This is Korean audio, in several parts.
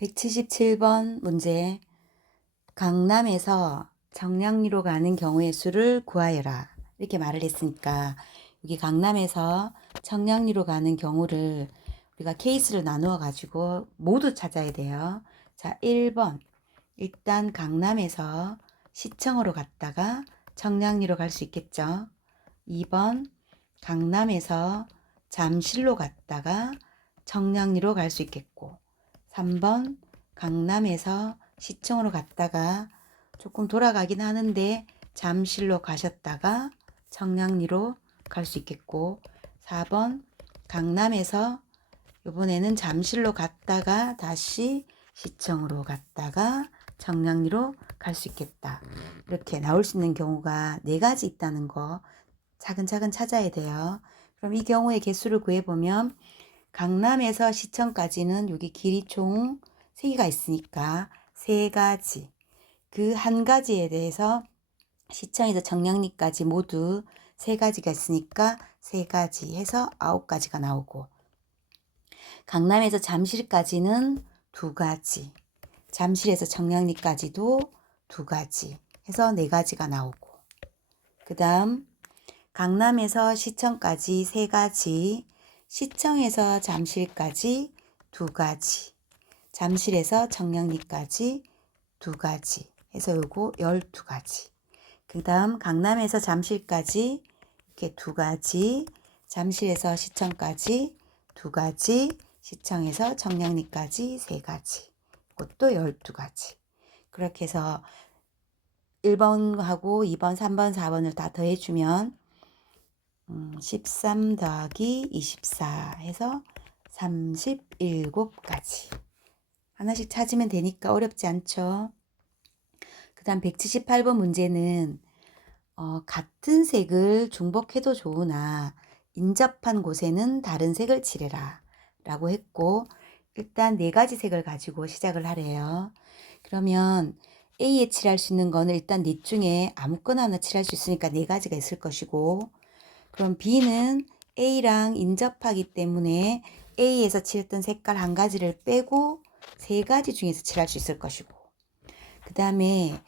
177번 문제. 강남에서 정량리로 가는 경우의 수를 구하여라. 이렇게 말을 했으니까 여기 강남에서 청량리로 가는 경우를 우리가 케이스를 나누어 가지고 모두 찾아야 돼요. 자, 1번. 일단 강남에서 시청으로 갔다가 청량리로 갈 수 있겠죠. 2번. 강남에서 잠실로 갔다가 청량리로 갈 수 있겠고, 3번 강남에서 시청으로 갔다가 조금 돌아가긴 하는데 잠실로 가셨다가 청량리로 갈 수 있겠고, 4번 강남에서 이번에는 잠실로 갔다가 다시 시청으로 갔다가 청량리로 갈 수 있겠다. 이렇게 나올 수 있는 경우가 4가지 있다는 거 차근차근 찾아야 돼요. 그럼 이 경우의 개수를 구해보면 강남에서 시청까지는 여기 길이 총 3개가 있으니까 3가지. 그 한 가지에 대해서 시청에서 정량리까지 모두 3가지가 있으니까 3가지 해서 9가지가 나오고, 강남에서 잠실까지는 2가지, 잠실에서 정량리까지도 2가지 해서 4가지가 나오고, 그 다음 강남에서 시청까지 3가지, 시청에서 잠실까지 2가지, 잠실에서 정량리까지 2가지 해서 요거 12가지. 그 다음 강남에서 잠실까지 이렇게 2가지, 잠실에서 시청까지 2가지, 시청에서 정량리까지 3가지. 이것도 12가지. 그렇게 해서 1번하고 2번, 3번, 4번을 다 더해주면 13 더하기 24 해서 37가지. 하나씩 찾으면 되니까 어렵지 않죠. 그 다음 178번 문제는 같은 색을 중복해도 좋으나 인접한 곳에는 다른 색을 칠해라 라고 했고, 일단 4가지 색을 가지고 시작을 하래요. 그러면 A에 칠할 수 있는 거는 일단 넷 중에 아무거나 하나 칠할 수 있으니까 4가지가 있을 것이고, 그럼 B는 A랑 인접하기 때문에 A에서 칠했던 색깔 한 가지를 빼고 3가지 중에서 칠할 수 있을 것이고, 그 다음에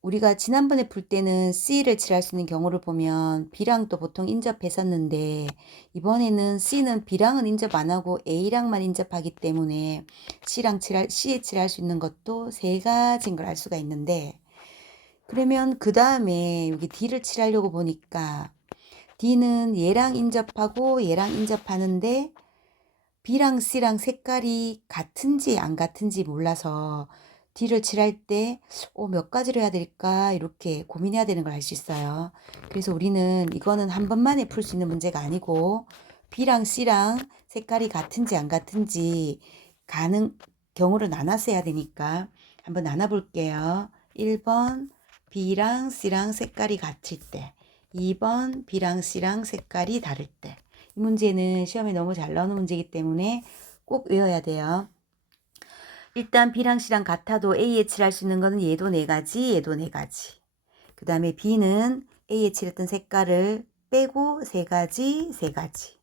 우리가 지난번에 풀 때는 C를 칠할 수 있는 경우를 보면 B랑 또 보통 인접했었는데, 이번에는 C는 B랑은 인접 안 하고 A랑만 인접하기 때문에 C에 칠할 수 있는 것도 3가지인 걸 알 수가 있는데, 그러면 그 다음에 여기 D를 칠하려고 보니까 D는 얘랑 인접하고 얘랑 인접하는데 B랑 C랑 색깔이 같은지 안 같은지 몰라서 D를 칠할 때 몇 가지로 해야 될까 이렇게 고민해야 되는 걸 알 수 있어요. 그래서 우리는 이거는 한 번만에 풀 수 있는 문제가 아니고 B랑 C랑 색깔이 같은지 안 같은지 가는 경우를 나눠서 해야 되니까 한번 나눠 볼게요. 1번 B랑 C랑 색깔이 같을 때, 2번 B랑 C랑 색깔이 다를 때. 이 문제는 시험에 너무 잘 나오는 문제이기 때문에 꼭 외워야 돼요. 일단 B랑 C랑 같아도 A에 칠할 수 있는 거는 얘도 4가지, 얘도 4가지. 그 다음에 B는 A에 칠했던 색깔을 빼고 3가지, 3가지.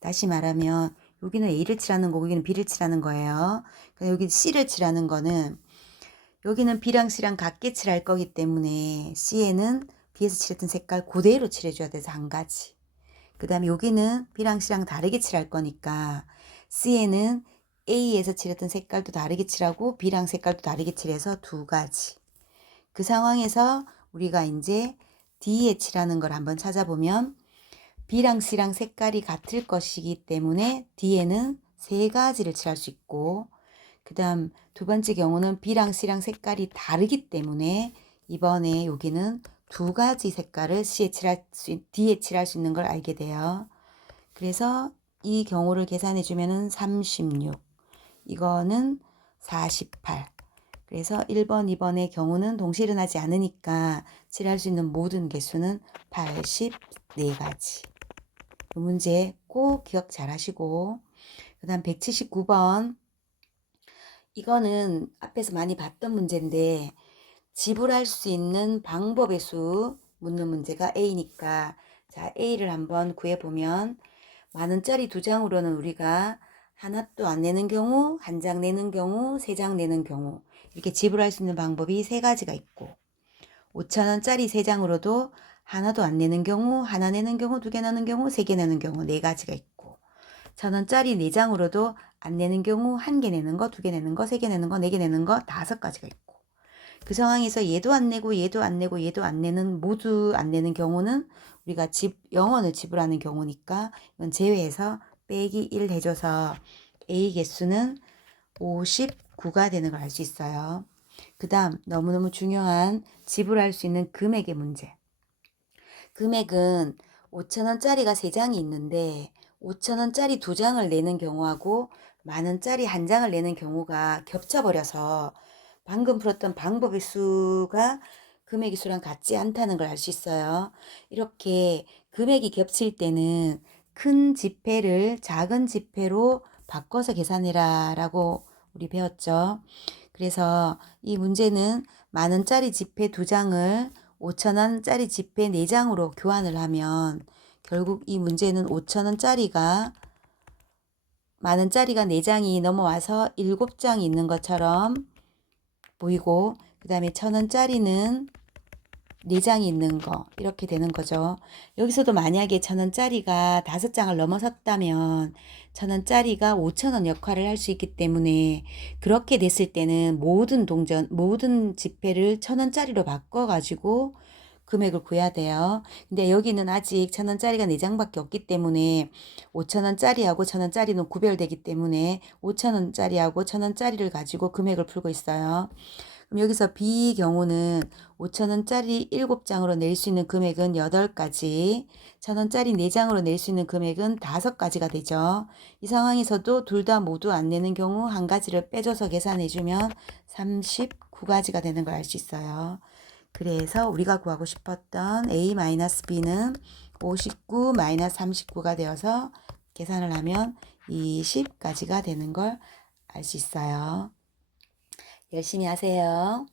다시 말하면 여기는 A를 칠하는 거고 여기는 B를 칠하는 거예요. 여기 C를 칠하는 거는 여기는 B랑 C랑 같게 칠할 거기 때문에 C에는 B에서 칠했던 색깔 그대로 칠해줘야 돼서 1가지. 그 다음에 여기는 B랑 C랑 다르게 칠할 거니까 C에는 A에서 칠했던 색깔도 다르게 칠하고 B랑 색깔도 다르게 칠해서 2가지. 그 상황에서 우리가 이제 D에 칠하는 걸 한번 찾아보면 B랑 C랑 색깔이 같을 것이기 때문에 D에는 3가지를 칠할 수 있고, 그 다음 두 번째 경우는 B랑 C랑 색깔이 다르기 때문에 이번에 여기는 2가지 색깔을 D에 칠할 수 있는 걸 알게 돼요. 그래서 이 경우를 계산해 주면은 36, 이거는 48. 그래서 1번, 2번의 경우는 동시에 일어나지 않으니까 칠할 수 있는 모든 개수는 84가지. 이 문제 꼭 기억 잘 하시고, 그 다음 179번. 이거는 앞에서 많이 봤던 문제인데 지불할 수 있는 방법의 수 묻는 문제가 A니까, 자, A를 한번 구해보면 10,000원짜리 2장으로는 우리가 하나도 안 내는 경우, 한 장 내는 경우, 세 장 내는 경우 이렇게 지불할 수 있는 방법이 세 가지가 있고 5,000원짜리 세 장으로도 하나도 안 내는 경우, 하나 내는 경우, 두 개 내는 경우, 세 개 내는 경우 네 가지가 있고 1,000원짜리 네 장으로도 안 내는 경우, 한 개 내는 거, 두 개 내는 거, 세 개 내는 거, 네 개 내는 거 다섯 가지가 있고 그 상황에서 얘도 안 내고 얘도 안 내고 얘도 안 내는 모두 안 내는 경우는 우리가 영원을 지불하는 경우니까 이건 제외해서 빼기 1 해줘서 A 개수는 59가 되는 걸 알 수 있어요. 그 다음 너무너무 중요한 지불할 수 있는 금액의 문제. 금액은 5,000원짜리가 3장이 있는데 5,000원짜리 2장을 내는 경우하고 만원짜리 1장을 내는 경우가 겹쳐버려서 방금 풀었던 방법의 수가 금액의 수랑 같지 않다는 걸 알 수 있어요. 이렇게 금액이 겹칠 때는 큰 지폐를 작은 지폐로 바꿔서 계산해라 라고 우리 배웠죠. 그래서 이 문제는 만원짜리 지폐 2장을 5,000원짜리 지폐 4장으로 교환을 하면 결국 이 문제는 5,000원짜리가 만원짜리가 4장이 넘어와서 7장이 있는 것처럼 보이고 그 다음에 1,000원짜리는 4장이 있는 거 이렇게 되는 거죠. 여기서도 만약에 1,000원짜리가 5장을 넘어섰다면 1,000원짜리가 5,000원 역할을 할 수 있기 때문에 그렇게 됐을 때는 모든 지폐를 1,000원짜리로 바꿔가지고 금액을 구해야 돼요. 근데 여기는 아직 1,000원짜리가 4장밖에 없기 때문에 5,000원짜리하고 1,000원짜리는 구별되기 때문에 5,000원짜리하고 1,000원짜리를 가지고 금액을 풀고 있어요. 그럼 여기서 B 경우는 5,000원짜리 7장으로 낼 수 있는 금액은 8가지, 1,000원짜리 4장으로 낼 수 있는 금액은 5가지가 되죠. 이 상황에서도 둘 다 모두 안 내는 경우 한 가지를 빼줘서 계산해주면 39가지가 되는 걸 알 수 있어요. 그래서 우리가 구하고 싶었던 A-B는 59-39가 되어서 계산을 하면 20가지가 되는 걸 알 수 있어요. 열심히 하세요.